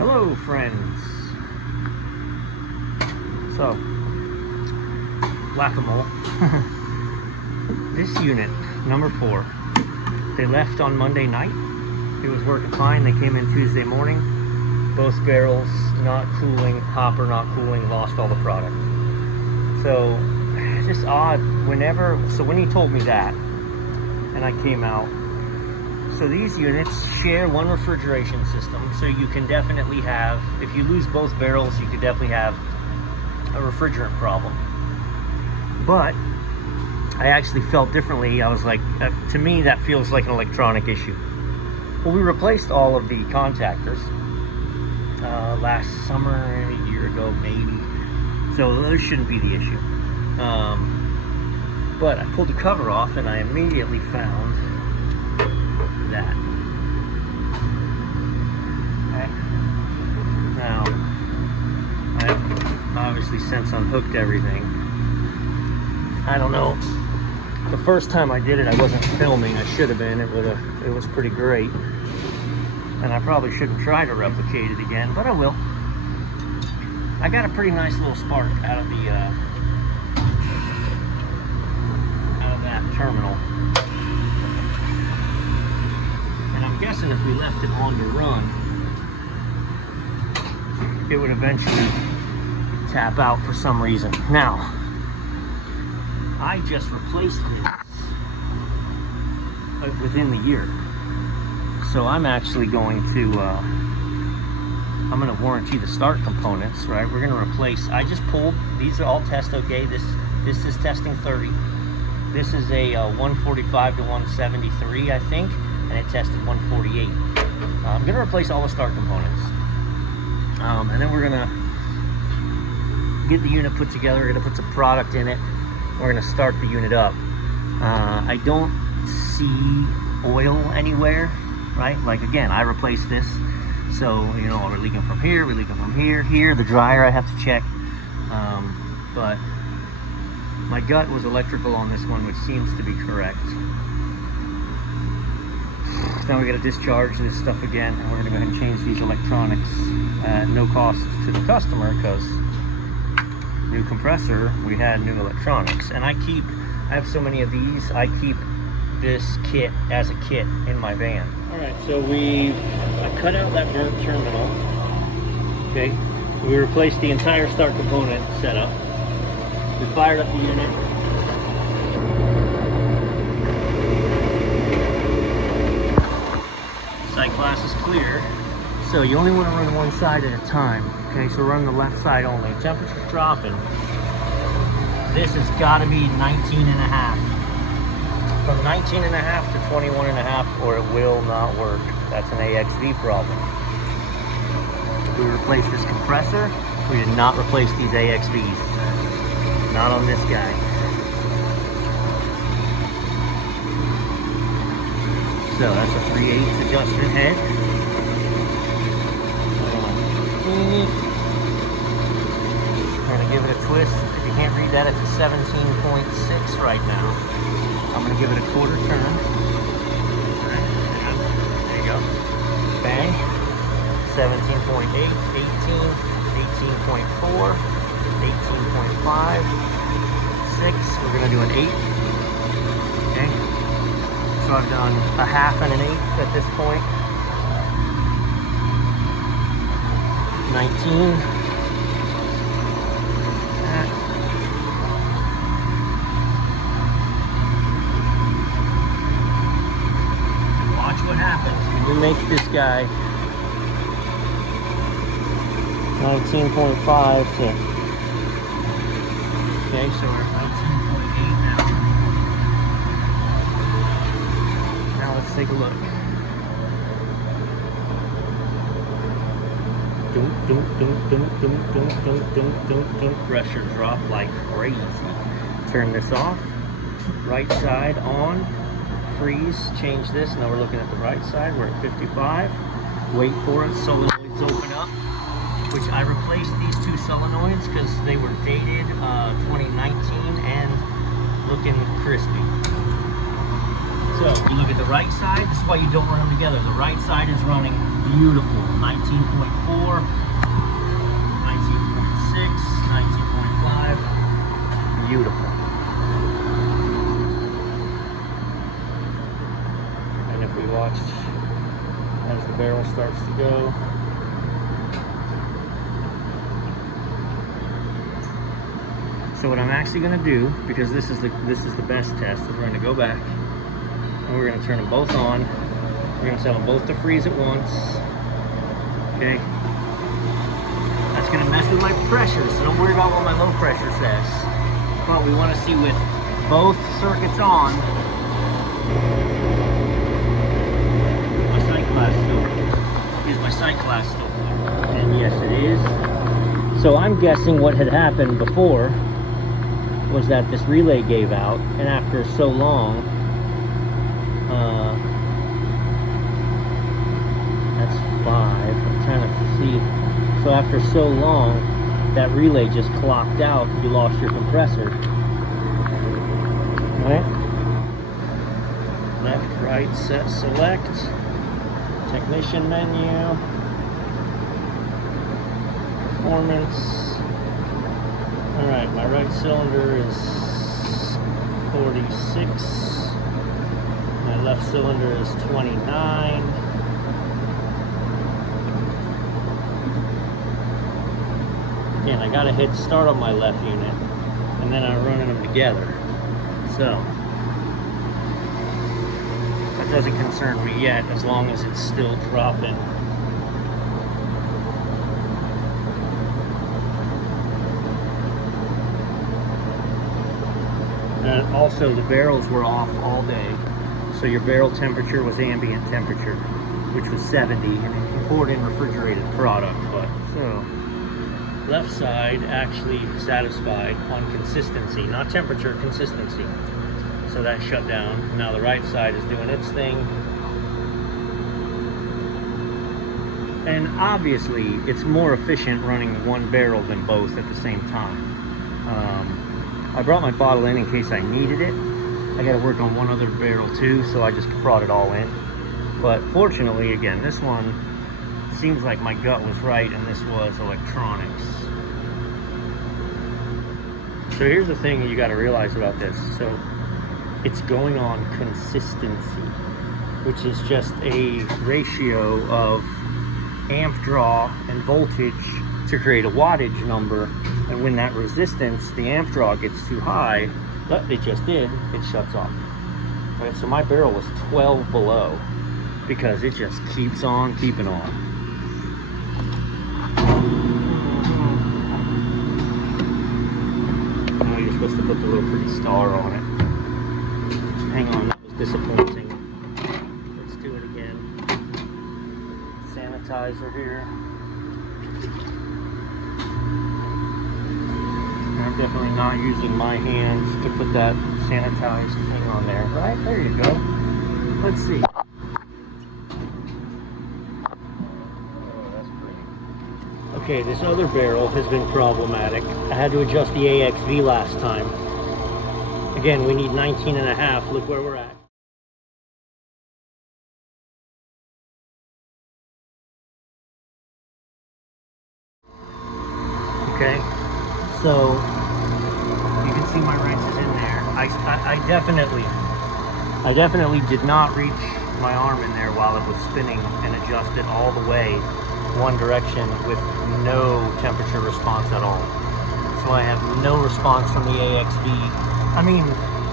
Hello friends. So, whack-a-mole. This unit, number 4, they left on Monday night. It was working fine. They came in Tuesday morning. Both barrels not cooling, hopper not cooling, lost all the product. So, it's just odd. When he told me that, and I came out, so these units share one refrigeration system, so you can definitely have, if you lose both barrels, you could definitely have a refrigerant problem. But I actually felt differently. I was like, to me, that feels like an electronic issue. Well, we replaced all of the contactors last summer, a year ago maybe, so those shouldn't be the issue. But I pulled the cover off and I immediately found that. Okay. Now, I've obviously since unhooked everything. I don't know. The first time I did it, I wasn't filming. I should have been. It was pretty great. And I probably shouldn't try to replicate it again, but I will. I got a pretty nice little spark out of that terminal. And I'm guessing if we left it on to run, it would eventually tap out for some reason. Now, I just replaced this within the year. So I'm actually going to, warranty the start components, right? We're going to replace, I just pulled, these are all test okay. This is testing 30. This is a 145 to 173, I think, and it tested 148. I'm going to replace all the start components. And then we're going to get the unit put together. We're going to put some product in it. We're going to start the unit up. I don't see oil anywhere, right? Like, again, I replaced this. So, you know, we're leaking from here, we're leaking from here. Here, the dryer I have to check. But my gut was electrical on this one, which seems to be correct. Now we got to discharge this stuff again, and we're going to go ahead and change these electronics at no cost to the customer, because new compressor, we had new electronics. And I have so many of these, I keep this kit as a kit in my van. Alright, so I cut out that burnt terminal. Okay, we replaced the entire start component setup. We fired up the unit. Sight glass is clear. So you only want to run one side at a time. Okay, so run the left side only. Temperature's dropping. This has got to be 19.5. From 19.5 to 21.5, or it will not work. That's an AXV problem. We replaced this compressor. We did not replace these AXVs. Not on this guy. So that's a 3/8 adjustment head. I'm gonna give it a twist. If you can't read that, it's a 17.6 right now. I'm gonna give it a quarter turn. Right, there you go. Bang. 17.8, 18, 18.4, 18.5, 6. We're gonna do an 8. Okay. So I've done a half and an 1/8 at this point. 19. What happens when we make this guy 19.5 to, okay, so we're at 19.8 now. Now let's take a look. Pressure drop like crazy. Turn this off. Right side on. Freeze, change this. Now we're looking at the right side. We're at 55. Wait for it. Solenoids open up, which I replaced these 2 solenoids because they were dated 2019 and looking crispy. So you look at the right side, this is why you don't run them together. The right side is running beautiful. 19.4, 19.6, 19.5. Beautiful. And if we watch as the barrel starts to go, so what I'm actually going to do, because this is the best test, is we're going to go back and we're going to turn them both on. We're going to tell them both to freeze at once. Okay. That's going to mess with my pressure, so don't worry about what my low pressure says. But we want to see with both circuits on. My sight class still. Is my sight class still? And yes, it is. So I'm guessing what had happened before was that this relay gave out, and after so long, that's 5, I'm trying to see, so after so long, that relay just clocked out, you lost your compressor. Right? Left, right, set, select, technician menu, performance. Alright, my right cylinder is 46. My left cylinder is 29. Again, I got a head start on my left unit, and then I'm running them together. So, that doesn't concern me yet, as long as it's still dropping. And also, the barrels were off all day, so your barrel temperature was ambient temperature, which was 70, and you poured in refrigerated product. But so, left side actually satisfied on consistency, not temperature, consistency. So that shut down. Now the right side is doing its thing. And obviously, it's more efficient running one barrel than both at the same time. I brought my bottle in case I needed it. I got to work on one other barrel too, so I just brought it all in. But fortunately, again, this one seems like my gut was right, and this was electronics. So here's the thing you got to realize about this. So it's going on consistency, which is just a ratio of amp draw and voltage to create a wattage number. And when that resistance, the amp draw, gets too high, but it just did, it shuts off. Right, so my barrel was 12 below because it just keeps on keeping on. Now you're supposed to put the little pretty star on it. Hang on, that was disappointing. Let's do it again. Sanitizer here. I'm definitely not using my hands to put that sanitized thing on there. Right, there you go. Let's see. Oh, that's pretty. Okay, this other barrel has been problematic. I had to adjust the AXV last time. Again, we need 19.5. Look where we're at. Okay, so you can see my wrench is in there. I definitely did not reach my arm in there while it was spinning and adjust it all the way one direction with no temperature response at all. So I have no response from the AXV. I mean,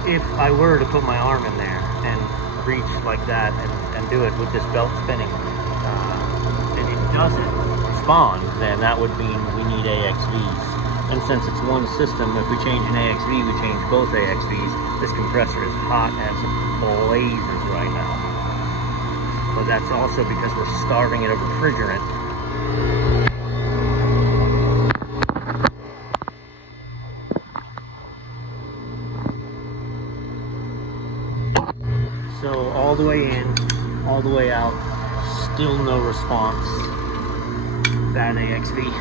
if I were to put my arm in there and reach like that and do it with this belt spinning, and it doesn't respond, then that would mean we need AXVs. And since it's one system, if we change an AXV, we change both AXVs. This compressor is hot as blazes right now. But that's also because we're starving it of refrigerant. So all the way in, all the way out, still no response. Bad AXV.